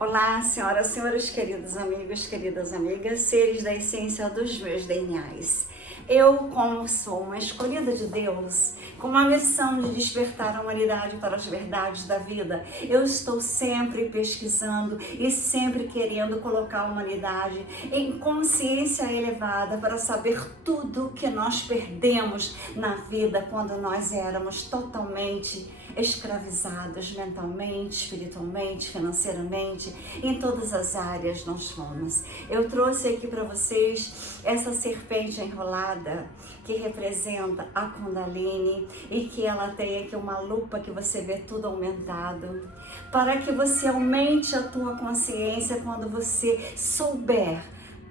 Olá, senhoras e senhores, queridos amigos, queridas amigas, seres da essência dos meus DNAs. Eu, como sou uma escolhida de Deus, com uma missão de despertar a humanidade para as verdades da vida, eu estou sempre pesquisando e sempre querendo colocar a humanidade em consciência elevada para saber tudo que nós perdemos na vida quando nós éramos totalmente escravizados mentalmente, espiritualmente, financeiramente, em todas as áreas nós fomos. Eu trouxe aqui para vocês essa serpente enrolada que representa a Kundalini e que ela tem aqui uma lupa que você vê tudo aumentado, para que você aumente a tua consciência quando você souber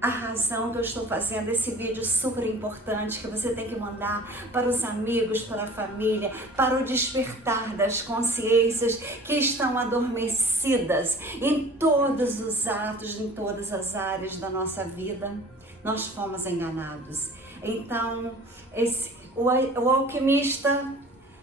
a razão que eu estou fazendo esse vídeo super importante que você tem que mandar para os amigos, para a família, para o despertar das consciências que estão adormecidas em todos os atos, em todas as áreas da nossa vida. Nós fomos enganados. Então, o Alquimista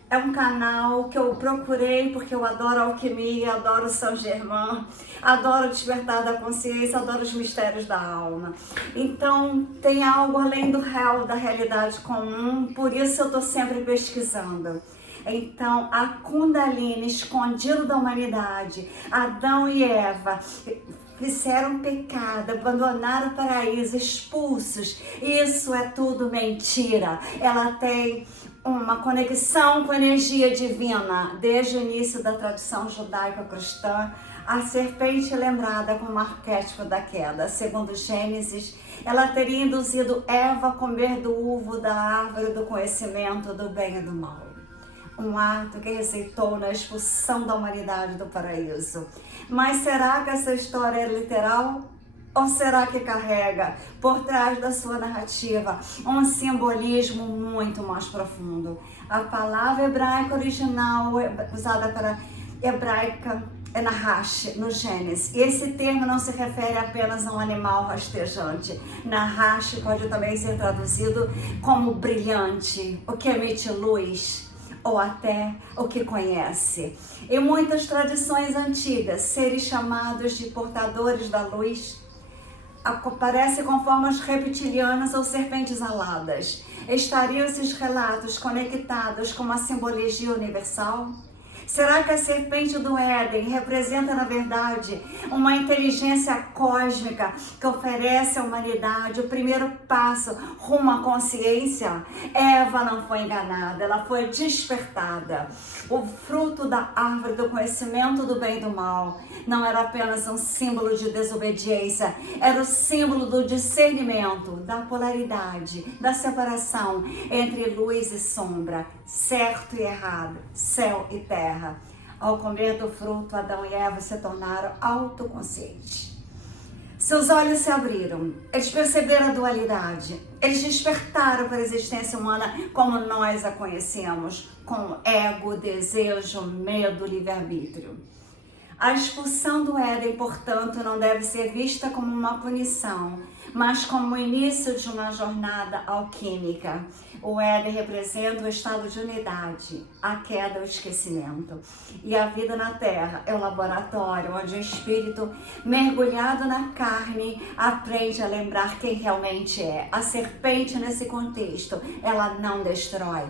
é um canal que eu procurei porque eu adoro alquimia, adoro São Germain, adoro despertar da consciência, adoro os mistérios da alma. Então tem algo além do real, da realidade comum, por isso eu estou sempre pesquisando. Então a Kundalini, escondido da humanidade, Adão e Eva fizeram pecado, abandonaram o paraíso, expulsos. Isso é tudo mentira. Ela tem uma conexão com a energia divina. Desde o início da tradição judaico-cristã, a serpente é lembrada como arquétipo da queda. Segundo Gênesis, ela teria induzido Eva a comer do uvo da árvore do conhecimento do bem e do mal. Um ato que resultou na expulsão da humanidade do paraíso. Mas será que essa história é literal? Ou será que carrega por trás da sua narrativa um simbolismo muito mais profundo? A palavra hebraica original usada para hebraica é Nahash, no Gênesis. E esse termo não se refere apenas a um animal rastejante. Nahash pode também ser traduzido como brilhante, o que emite luz, ou até o que conhece. Em muitas tradições antigas, seres chamados de portadores da luz aparecem com formas reptilianas ou serpentes aladas. Estariam esses relatos conectados com uma simbologia universal? Será que a serpente do Éden representa, na verdade, uma inteligência cósmica que oferece à humanidade o primeiro passo rumo à consciência? Eva não foi enganada, ela foi despertada. O fruto da árvore do conhecimento do bem e do mal não era apenas um símbolo de desobediência, era o símbolo do discernimento, da polaridade, da separação entre luz e sombra, certo e errado, céu e terra. Ao comer do fruto, Adão e Eva se tornaram autoconscientes. Seus olhos se abriram, eles perceberam a dualidade, eles despertaram para a existência humana como nós a conhecemos, com ego, desejo, medo, livre-arbítrio. A expulsão do Éden, portanto, não deve ser vista como uma punição, mas como o início de uma jornada alquímica. O Éden representa o estado de unidade, a queda é o esquecimento. E a vida na Terra é o laboratório onde o espírito, mergulhado na carne, aprende a lembrar quem realmente é. A serpente, nesse contexto, ela não destrói.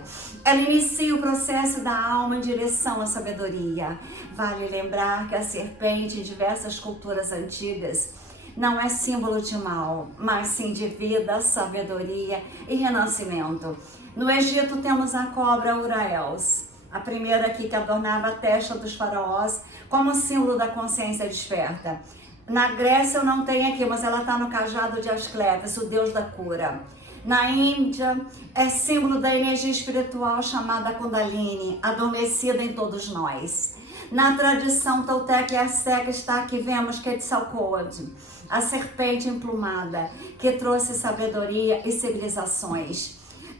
Ela inicia o processo da alma em direção à sabedoria. Vale lembrar que a serpente, em diversas culturas antigas, não é símbolo de mal, mas sim de vida, sabedoria e renascimento. No Egito temos a cobra Uraels, a primeira aqui que adornava a testa dos faraós como símbolo da consciência desperta. Na Grécia eu não tenho aqui, mas ela está no cajado de Asclepios, o deus da cura. Na Índia é símbolo da energia espiritual chamada Kundalini, adormecida em todos nós. Na tradição tolteca e azteca está aqui, vemos Quetzalcóatl, a serpente emplumada, que trouxe sabedoria e civilizações.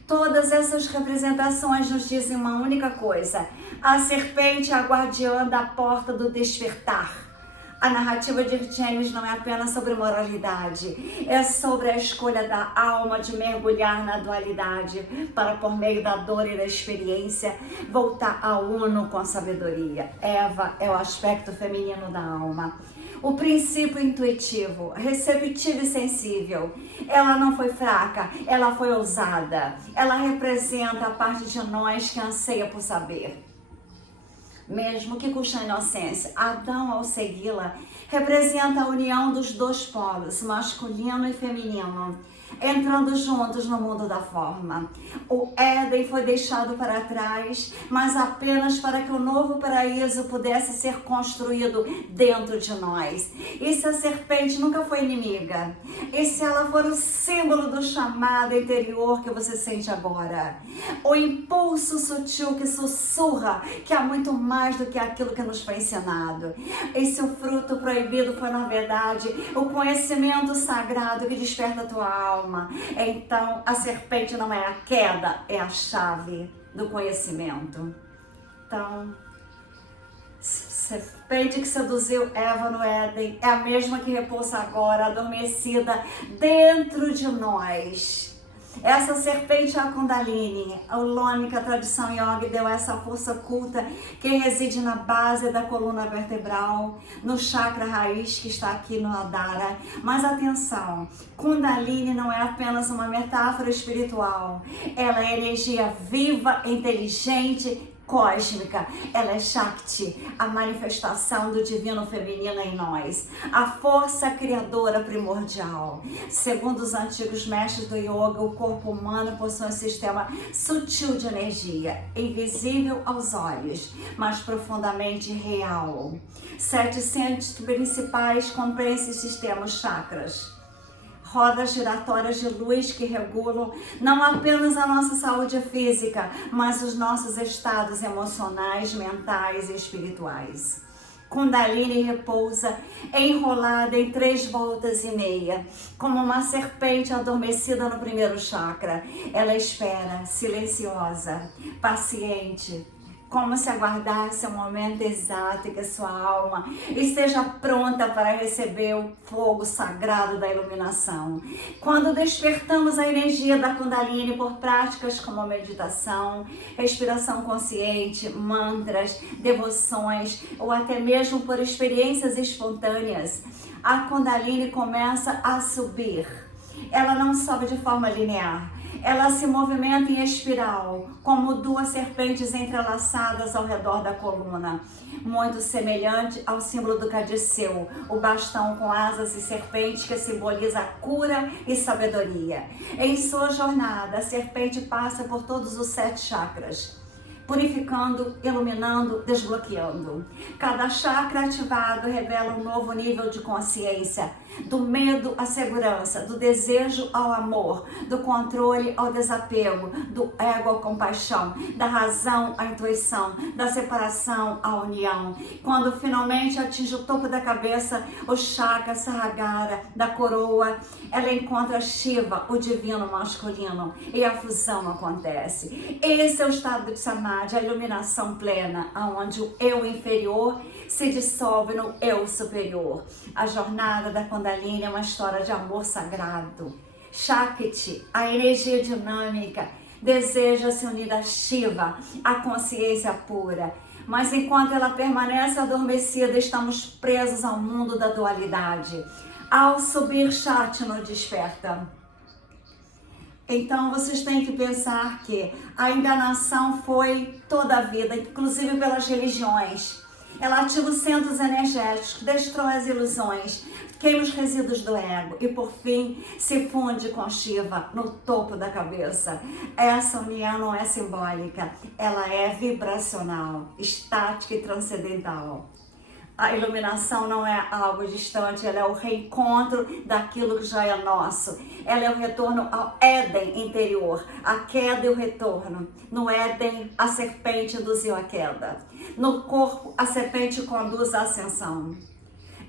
Todas essas representações nos dizem uma única coisa: a serpente é a guardiã da porta do despertar. A narrativa de Gênesis não é apenas sobre moralidade, é sobre a escolha da alma de mergulhar na dualidade para, por meio da dor e da experiência, voltar ao uno com sabedoria. Eva é o aspecto feminino da alma. O princípio intuitivo, receptivo e sensível. Ela não foi fraca, ela foi ousada. Ela representa a parte de nós que anseia por saber. Mesmo que custe a inocência, Adão, ao segui-la, representa a união dos dois polos, masculino e feminino, entrando juntos no mundo da forma. O Éden foi deixado para trás, mas apenas para que o novo paraíso pudesse ser construído dentro de nós. E se a serpente nunca foi inimiga? E se ela for o símbolo do chamado interior que você sente agora? O impulso sutil que sussurra que há muito mais do que aquilo que nos foi ensinado. E se o fruto proibido foi, na verdade, o conhecimento sagrado que desperta a tua alma, então a serpente não é a queda, é a chave do conhecimento. Então, serpente que seduziu Eva no Éden é a mesma que repousa agora, adormecida dentro de nós. Essa serpente é a Kundalini, a ulônica tradição yoga deu essa força oculta que reside na base da coluna vertebral, no chakra raiz que está aqui no Adara. Mas atenção, Kundalini não é apenas uma metáfora espiritual, ela é energia viva, inteligente, cósmica. Ela é Shakti, a manifestação do divino feminino em nós, a força criadora primordial. Segundo os antigos mestres do yoga, o corpo humano possui um sistema sutil de energia, invisível aos olhos, mas profundamente real. 7 centros principais compõem esse sistema, os chakras. Rodas giratórias de luz que regulam não apenas a nossa saúde física, mas os nossos estados emocionais, mentais e espirituais. Kundalini repousa enrolada em 3,5 voltas, como uma serpente adormecida no primeiro chakra. Ela espera, silenciosa, paciente, como se aguardasse o momento exato em que sua alma esteja pronta para receber o fogo sagrado da iluminação. Quando despertamos a energia da Kundalini por práticas como meditação, respiração consciente, mantras, devoções ou até mesmo por experiências espontâneas, a Kundalini começa a subir. Ela não sobe de forma linear. Ela se movimenta em espiral, como 2 serpentes entrelaçadas ao redor da coluna, muito semelhante ao símbolo do Cadiceu, o bastão com asas e serpente que simboliza cura e sabedoria. Em sua jornada, a serpente passa por todos os 7 chakras, purificando, iluminando, desbloqueando. Cada chakra ativado revela um novo nível de consciência, do medo à segurança, do desejo ao amor, do controle ao desapego, do ego à compaixão, da razão à intuição, da separação à união. Quando finalmente atinge o topo da cabeça, o chakra Sahagara, da coroa, ela encontra Shiva, o divino masculino, e a fusão acontece. Esse é o estado de Samadhi, a iluminação plena, onde o eu inferior se dissolve no eu superior. A jornada da Kundalini é uma história de amor sagrado. Shakti, a energia dinâmica, deseja se unir a Shiva, a consciência pura. Mas enquanto ela permanece adormecida, estamos presos ao mundo da dualidade. Ao subir, Shakti nos desperta. Então vocês têm que pensar que a enganação foi toda a vida, inclusive pelas religiões. Ela ativa os centros energéticos, destrói as ilusões, queima os resíduos do ego e, por fim, se funde com Shiva no topo da cabeça. Essa união não é simbólica, ela é vibracional, estática e transcendental. A iluminação não é algo distante, ela é o reencontro daquilo que já é nosso. Ela é o retorno ao Éden interior, a queda e o retorno. No Éden, a serpente induziu a queda. No corpo, a serpente conduz a ascensão.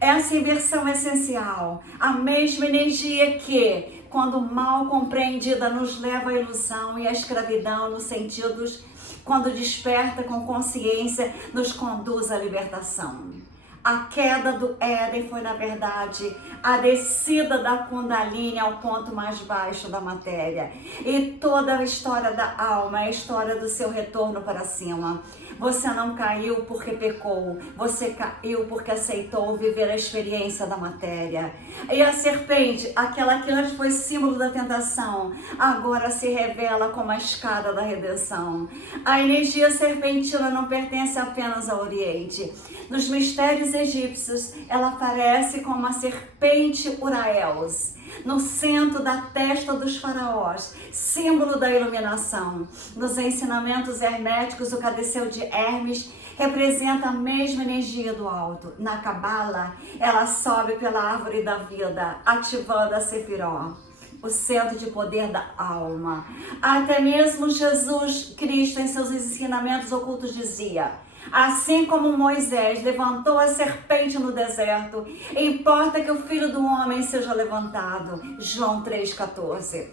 Essa inversão é essencial, a mesma energia que, quando mal compreendida, nos leva à ilusão e à escravidão nos sentidos, quando desperta com consciência, nos conduz à libertação. A queda do Éden foi, na verdade, a descida da Kundalini ao ponto mais baixo da matéria. E toda a história da alma é a história do seu retorno para cima. Você não caiu porque pecou, você caiu porque aceitou viver a experiência da matéria. E a serpente, aquela que antes foi símbolo da tentação, agora se revela como a escada da redenção. A energia serpentina não pertence apenas ao Oriente. Nos mistérios egípcios, ela aparece como a serpente Uraels, no centro da testa dos faraós, símbolo da iluminação. Nos ensinamentos herméticos, o caduceu de Hermes representa a mesma energia do alto. Na Cabala, ela sobe pela árvore da vida, ativando a Sefiró, o centro de poder da alma. Até mesmo Jesus Cristo, em seus ensinamentos ocultos, dizia: assim como Moisés levantou a serpente no deserto, importa que o Filho do Homem seja levantado. João 3,14.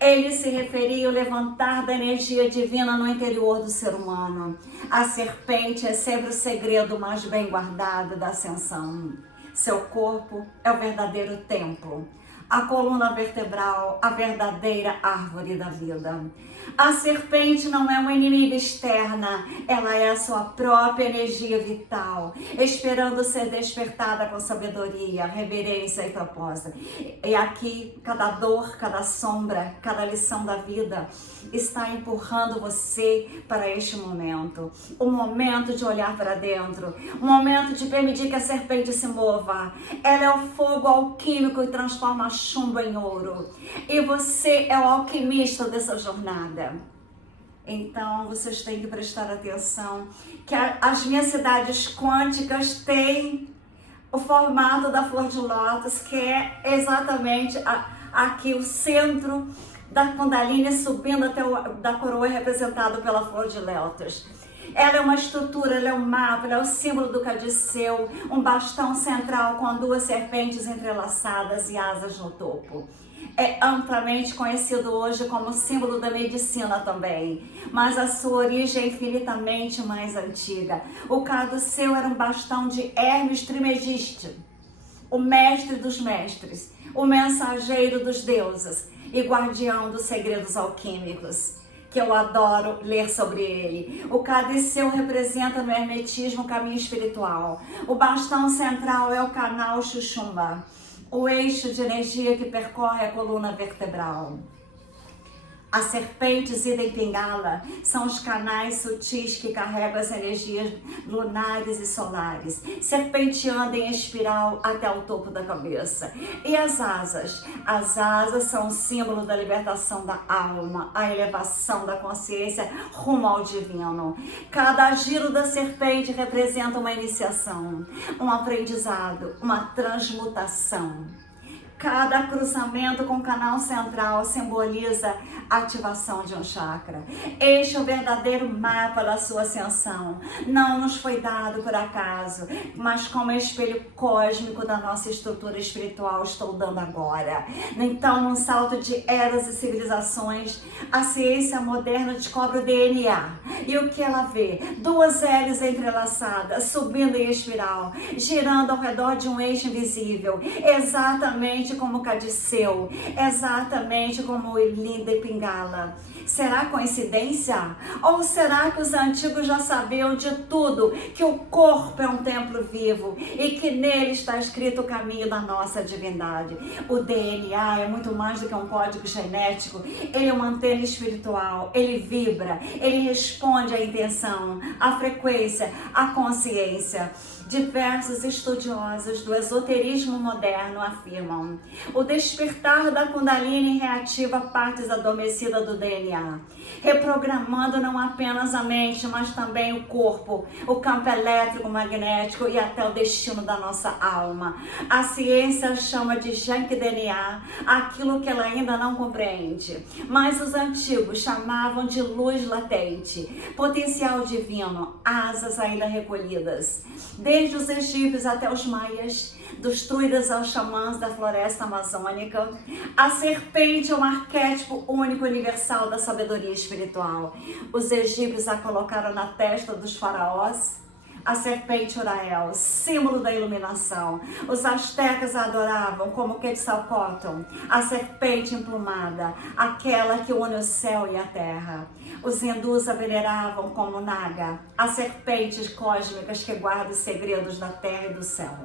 Ele se referia ao levantar da energia divina no interior do ser humano. A serpente é sempre o segredo mais bem guardado da ascensão. Seu corpo é o verdadeiro templo. A coluna vertebral, a verdadeira árvore da vida. A serpente não é uma inimiga externa, ela é a sua própria energia vital, esperando ser despertada com sabedoria, reverência e propósito. E aqui, cada dor, cada sombra, cada lição da vida está empurrando você para este momento. O momento de olhar para dentro, o momento de permitir que a serpente se mova. Ela é o fogo alquímico e transforma chumbo em ouro. E você é o alquimista dessa jornada. Então, vocês têm que prestar atenção que as minhas cidades quânticas têm o formato da flor de lótus, que é exatamente aqui o centro da Kundalini, subindo até da coroa, representado pela flor de lótus. Ela é uma estrutura, ela é um mapa, ela é o símbolo do caduceu, um bastão central com duas serpentes entrelaçadas e asas no topo. É amplamente conhecido hoje como símbolo da medicina também, mas a sua origem é infinitamente mais antiga. O caduceu era um bastão de Hermes Trismegisto, o mestre dos mestres, o mensageiro dos deuses e guardião dos segredos alquímicos, que eu adoro ler sobre ele. O caduceu representa no hermetismo o caminho espiritual. O bastão central é o canal Chuchumba, o eixo de energia que percorre a coluna vertebral. As serpentes Ida e Pingala são os canais sutis que carregam as energias lunares e solares, serpenteando em espiral até o topo da cabeça. E as asas? As asas são o símbolo da libertação da alma, a elevação da consciência rumo ao divino. Cada giro da serpente representa uma iniciação, um aprendizado, uma transmutação. Cada cruzamento com o canal central simboliza a ativação de um chakra. Este é o verdadeiro mapa da sua ascensão. Não nos foi dado por acaso, mas como espelho cósmico da nossa estrutura espiritual estou dando agora. Então, num salto de eras e civilizações, a ciência moderna descobre o DNA. E o que ela vê? Duas hélices entrelaçadas, subindo em espiral, girando ao redor de um eixo invisível, exatamente como o caduceu, exatamente como o Ida e Pingala. Será coincidência? Ou será que os antigos já sabiam de tudo, que o corpo é um templo vivo e que nele está escrito o caminho da nossa divindade? O DNA é muito mais do que um código genético, ele é uma antena espiritual, ele vibra, ele responde à intenção, à frequência, à consciência. Diversos estudiosos do esoterismo moderno afirmam: o despertar da Kundalini reativa partes adormecidas do DNA, reprogramando não apenas a mente, mas também o corpo, o campo elétrico, magnético e até o destino da nossa alma. A ciência chama de junk DNA aquilo que ela ainda não compreende, mas os antigos chamavam de luz latente, potencial divino, asas ainda recolhidas. Desde os egípcios até os maias, dos druidas aos xamãs da floresta amazônica, a serpente é um arquétipo único e universal da sabedoria espiritual. Os egípcios a colocaram na testa dos faraós, a serpente Urael, símbolo da iluminação. Os astecas a adoravam como Quetzalcóatl, a serpente emplumada, aquela que une o céu e a terra. Os hindus a veneravam como Naga, as serpentes cósmicas que guardam os segredos da terra e do céu.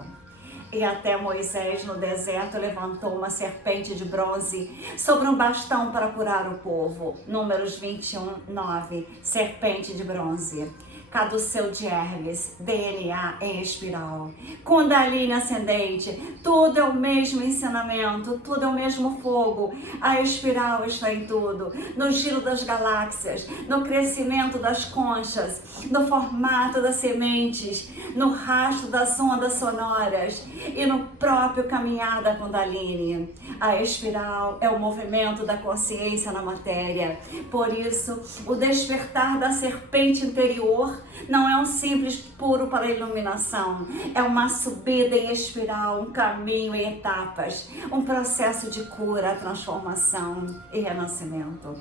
E até Moisés no deserto levantou uma serpente de bronze sobre um bastão para curar o povo. Números 21, 9, serpente de bronze. Caduceu de Hermes, DNA em espiral. Kundalini ascendente, tudo é o mesmo ensinamento, tudo é o mesmo fogo. A espiral está em tudo, no giro das galáxias, no crescimento das conchas, no formato das sementes, no rastro das ondas sonoras e no próprio caminhar da Kundalini. A espiral é o movimento da consciência na matéria. Por isso, o despertar da serpente interior não é um simples puro para a iluminação, é uma subida em espiral, um caminho em etapas, um processo de cura, transformação e renascimento.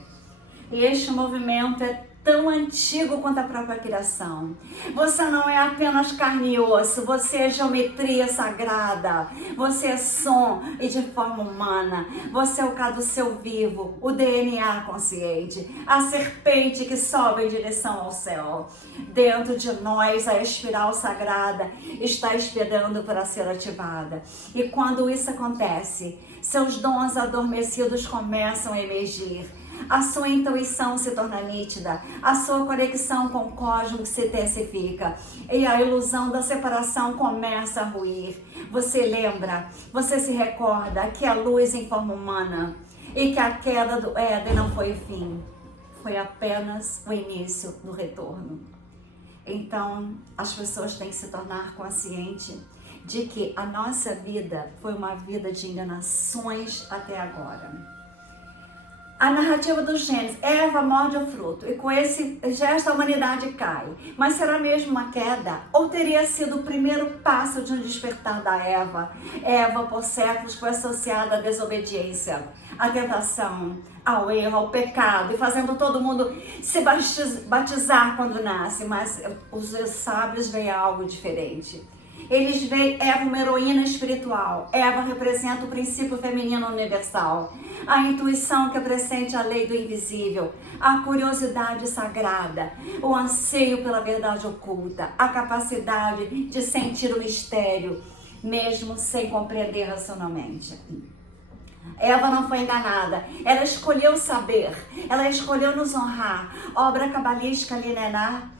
E este movimento é tão antigo quanto a própria criação. Você não é apenas carne e osso, você é geometria sagrada, você é som e de forma humana, você é o caduceu vivo, o DNA consciente, a serpente que sobe em direção ao céu. Dentro de nós, a espiral sagrada está esperando para ser ativada. E quando isso acontece, seus dons adormecidos começam a emergir. A sua intuição se torna nítida, a sua conexão com o cosmos se intensifica e a ilusão da separação começa a ruir. Você lembra, você se recorda que a luz em forma humana e que a queda do Éden não foi o fim, foi apenas o início do retorno. Então, as pessoas têm que se tornar conscientes de que a nossa vida foi uma vida de enganações até agora. A narrativa do Gênesis, Eva morde o fruto e com esse gesto a humanidade cai. Mas será mesmo uma queda? Ou teria sido o primeiro passo de um despertar da Eva? Eva, por séculos, foi associada à desobediência, à tentação, ao erro, ao pecado, e fazendo todo mundo se batizar quando nasce. Mas os sábios veem algo diferente. Eles veem Eva uma heroína espiritual. Eva representa o princípio feminino universal, a intuição que presente a lei do invisível, a curiosidade sagrada, o anseio pela verdade oculta, a capacidade de sentir o mistério, mesmo sem compreender racionalmente. Eva não foi enganada, ela escolheu saber, ela escolheu nos honrar. Obra cabalística linear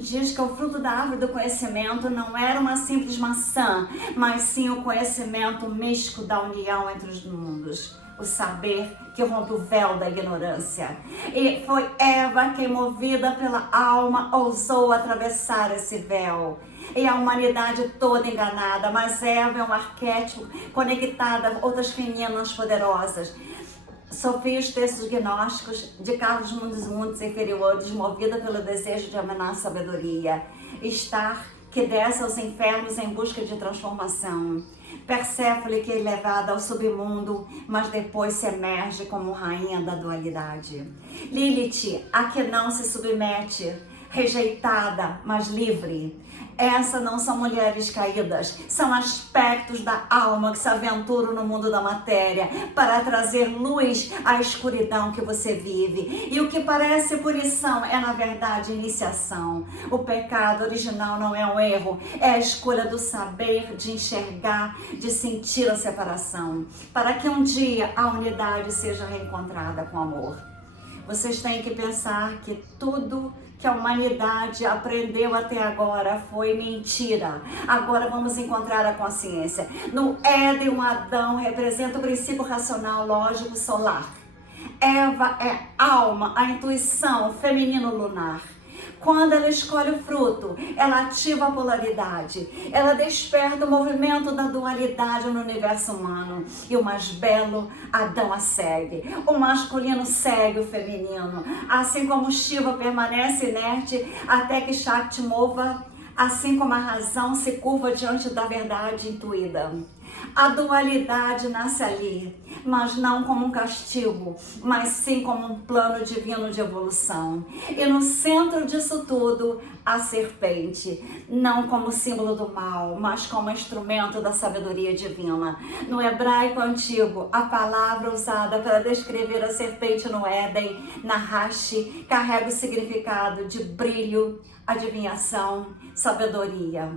diz que o fruto da árvore do conhecimento não era uma simples maçã, mas sim o conhecimento místico da união entre os mundos. O saber que rompe o véu da ignorância. E foi Eva quem, movida pela alma, ousou atravessar esse véu. E a humanidade toda enganada, mas Eva é um arquétipo conectada a outras femininas poderosas. Sofia os textos gnósticos de Carlos Mundos inferiores, movida pelo desejo de emanar a sabedoria. Estar que desce aos infernos em busca de transformação. Perséfone que é levada ao submundo, mas depois se emerge como rainha da dualidade. Lilith, a que não se submete, rejeitada, mas livre. Essas não são mulheres caídas, são aspectos da alma que se aventuram no mundo da matéria para trazer luz à escuridão que você vive. E o que parece punição é, na verdade, iniciação. O pecado original não é um erro, é a escolha do saber, de enxergar, de sentir a separação, para que um dia a unidade seja reencontrada com amor. Vocês têm que pensar que tudo que a humanidade aprendeu até agora foi mentira. Agora vamos encontrar a consciência. No Éden, um Adão representa o princípio racional, lógico, solar. Eva é alma, a intuição, feminino lunar. Quando ela escolhe o fruto, ela ativa a polaridade. Ela desperta o movimento da dualidade no universo humano. E o mais belo, Adão a segue. O masculino segue o feminino. Assim como Shiva permanece inerte até que Shakti mova, assim como a razão se curva diante da verdade intuída. A dualidade nasce ali, mas não como um castigo, mas sim como um plano divino de evolução. E no centro disso tudo, a serpente, não como símbolo do mal, mas como instrumento da sabedoria divina. No hebraico antigo, a palavra usada para descrever a serpente no Éden, Nahash, carrega o significado de brilho, adivinhação, sabedoria.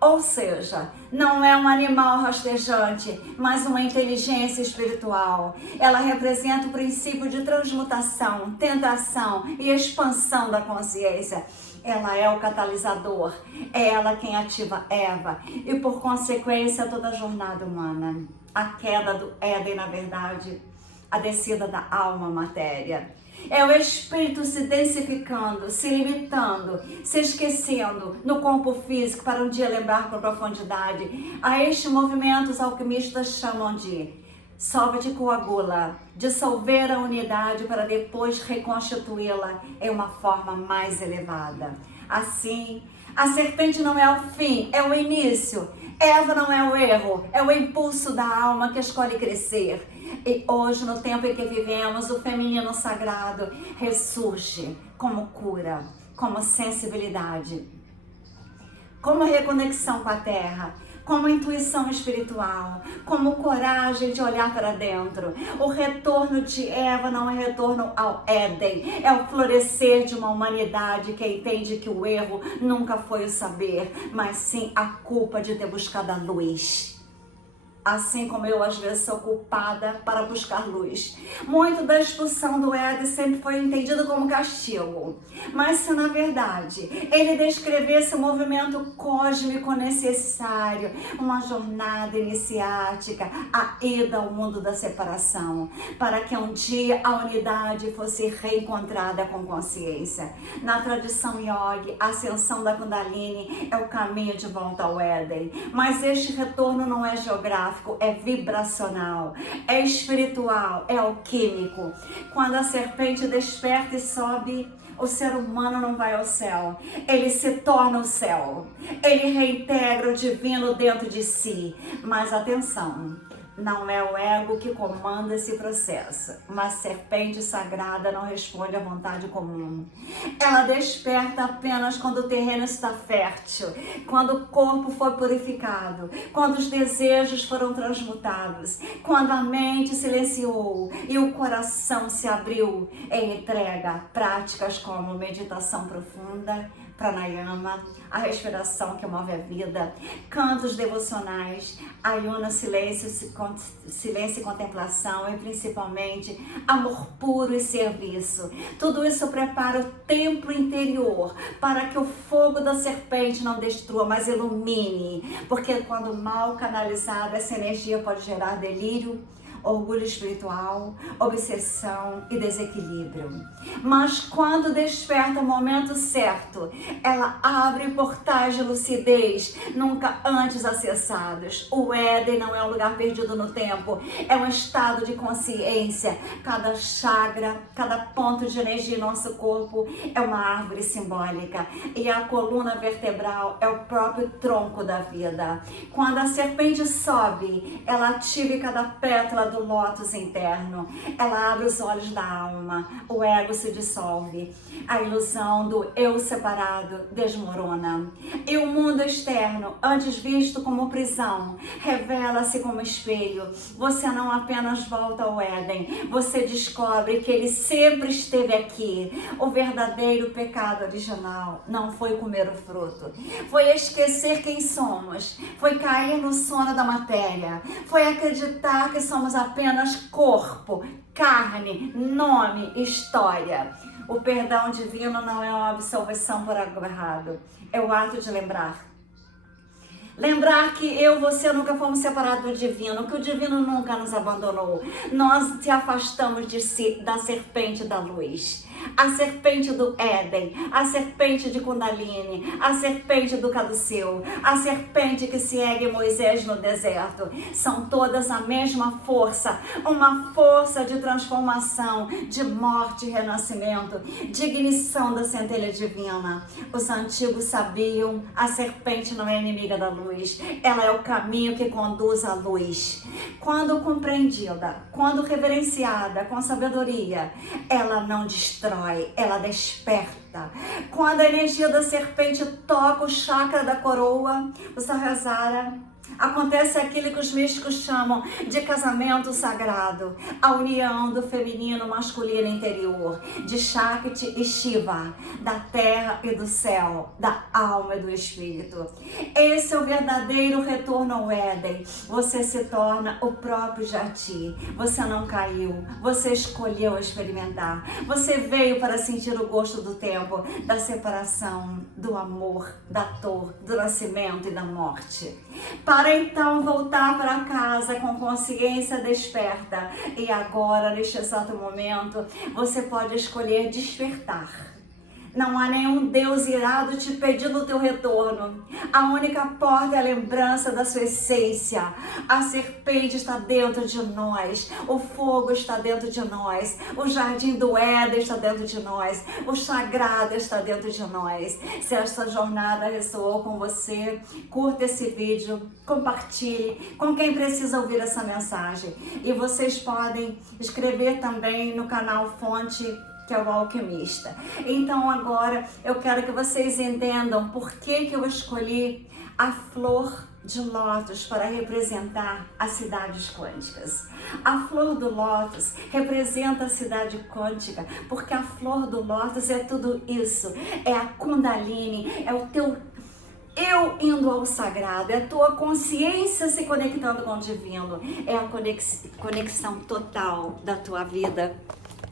Ou seja, não é um animal rastejante, mas uma inteligência espiritual. Ela representa o princípio de transmutação, tentação e expansão da consciência. Ela é o catalisador, é ela quem ativa Eva e, por consequência, toda a jornada humana. A queda do Éden, na verdade, a descida da alma à matéria. É o espírito se densificando, se limitando, se esquecendo no corpo físico para um dia lembrar com profundidade. A este movimento os alquimistas chamam de solve de coagula, dissolver a unidade para depois reconstituí-la em uma forma mais elevada. Assim, a serpente não é o fim, é o início. Eva não é o erro, é o impulso da alma que escolhe crescer. E hoje, no tempo em que vivemos, o feminino sagrado ressurge como cura, como sensibilidade, como reconexão com a terra, como intuição espiritual, como coragem de olhar para dentro. O retorno de Eva não é retorno ao Éden, é o florescer de uma humanidade que entende que o erro nunca foi o saber, mas sim a culpa de ter buscado a luz. Assim como eu, às vezes, sou culpada para buscar luz. Muito da expulsão do Éden sempre foi entendido como castigo. Mas se, na verdade, ele descrevesse o movimento cósmico necessário, uma jornada iniciática, a ida ao mundo da separação, para que um dia a unidade fosse reencontrada com consciência. Na tradição yogi, a ascensão da Kundalini é o caminho de volta ao Éden. Mas este retorno não é geográfico, é vibracional, é espiritual, é alquímico. Quando a serpente desperta e sobe, o ser humano não vai ao céu, ele se torna o céu. Ele reintegra o divino dentro de si. Mas atenção, não é o ego que comanda esse processo. Uma serpente sagrada não responde à vontade comum. Ela desperta apenas quando o terreno está fértil, quando o corpo foi purificado, quando os desejos foram transmutados, quando a mente silenciou e o coração se abriu em entrega a práticas como meditação profunda, pranayama, a respiração que move a vida, cantos devocionais, ayuna, silêncio e contemplação e principalmente amor puro e serviço. Tudo isso prepara o templo interior para que o fogo da serpente não destrua, mas ilumine, porque quando mal canalizada, essa energia pode gerar delírio, orgulho espiritual, obsessão e desequilíbrio. Mas quando desperta o momento certo, ela abre portais de lucidez nunca antes acessados. O Éden não é um lugar perdido no tempo, é um estado de consciência. Cada chakra, cada ponto de energia em nosso corpo é uma árvore simbólica e a coluna vertebral é o próprio tronco da vida. Quando a serpente sobe, ela ativa cada pétala do lótus interno. Ela abre os olhos da alma, o ego se dissolve, a ilusão do eu separado desmorona. E o mundo externo, antes visto como prisão, revela-se como espelho. Você não apenas volta ao Éden, você descobre que ele sempre esteve aqui. O verdadeiro pecado original não foi comer o fruto, foi esquecer quem somos, foi cair no sono da matéria, foi acreditar que somos apenas corpo, carne, nome, história. O perdão divino não é uma absolvição por algo errado, é o ato de lembrar. Lembrar que eu e você nunca fomos separados do divino, que o divino nunca nos abandonou. Nós te afastamos de si, da serpente da luz. a serpente do Éden, a serpente de Kundalini, a serpente do caduceu, a serpente que segue Moisés no deserto. São todas a mesma força, uma força de transformação, de morte e renascimento, de ignição da centelha divina. Os antigos sabiam, a serpente não é inimiga da luz, ela é o caminho que conduz à luz. Quando compreendida, quando reverenciada com sabedoria, ela não destrói, ela desperta. Quando a energia da serpente toca o chakra da coroa, o Sahasrara, acontece aquilo que os místicos chamam de casamento sagrado, a união do feminino masculino interior, de Shakti e Shiva, da terra e do céu, da alma e do espírito. Esse é o verdadeiro retorno ao Éden. Você se torna o próprio Jati. Você não caiu, você escolheu experimentar. Você veio para sentir o gosto do tempo, da separação, do amor, da dor, do nascimento e da morte. Para então voltar para casa com consciência desperta. E agora, neste exato momento, você pode escolher despertar. Não há nenhum Deus irado te pedindo o teu retorno. A única porta é a lembrança da sua essência. A serpente está dentro de nós. O fogo está dentro de nós. O jardim do Éden está dentro de nós. O sagrado está dentro de nós. Se esta jornada ressoou com você, curta esse vídeo, compartilhe com quem precisa ouvir essa mensagem. E vocês podem escrever também no canal Fonte, que é o Alquimista. Então agora eu quero que vocês entendam por que eu escolhi a flor de lótus para representar as cidades quânticas. A flor do lótus representa a cidade quântica, porque a flor do lótus é tudo isso, é a Kundalini, é o teu eu indo ao sagrado, é a tua consciência se conectando com o divino, é a conexão total da tua vida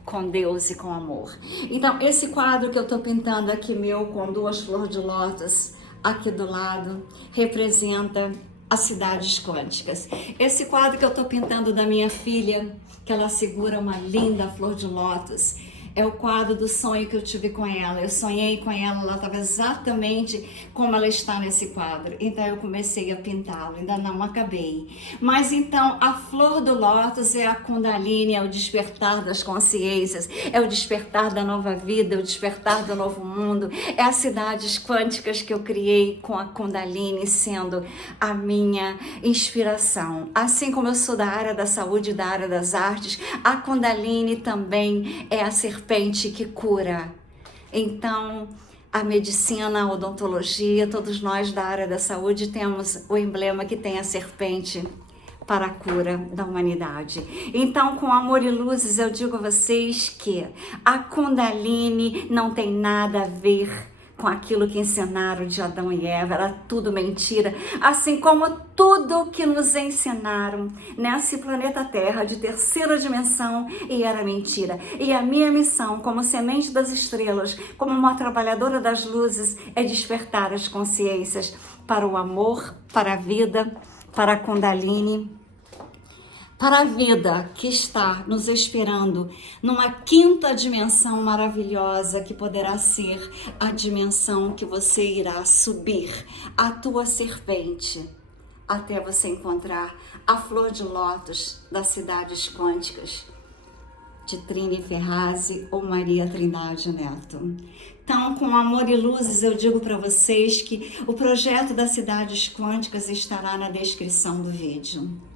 com Deus e com amor. Então, esse quadro que eu tô pintando aqui meu, com duas flores de lótus aqui do lado, representa as cidades quânticas. Esse quadro que eu tô pintando da minha filha, que ela segura uma linda flor de lótus, é o quadro do sonho que eu tive com ela. Eu sonhei com ela, ela estava exatamente como ela está nesse quadro. Então eu comecei a pintá-lo, ainda não acabei. Mas então a flor do lótus é a Kundalini, é o despertar das consciências, é o despertar da nova vida, é o despertar do novo mundo. É as cidades quânticas que eu criei com a Kundalini sendo a minha inspiração. Assim como eu sou da área da saúde e da área das artes, a Kundalini também é a serpente que cura. Então, a medicina, a odontologia, todos nós da área da saúde temos o emblema que tem a serpente para a cura da humanidade. Então, com amor e luzes, eu digo a vocês que a Kundalini não tem nada a ver com aquilo que ensinaram de Adão e Eva, era tudo mentira, assim como tudo que nos ensinaram nesse planeta Terra de terceira dimensão e era mentira. E a minha missão como semente das estrelas, como uma trabalhadora das luzes, é despertar as consciências para o amor, para a vida, para a Kundalini, para a vida que está nos esperando numa quinta dimensão maravilhosa que poderá ser a dimensão que você irá subir, a tua serpente, até você encontrar a flor de lótus das cidades quânticas de Trini Ferrazzi ou Maria Trindade Neto. Então, com amor e luzes, eu digo para vocês que o projeto das cidades quânticas estará na descrição do vídeo.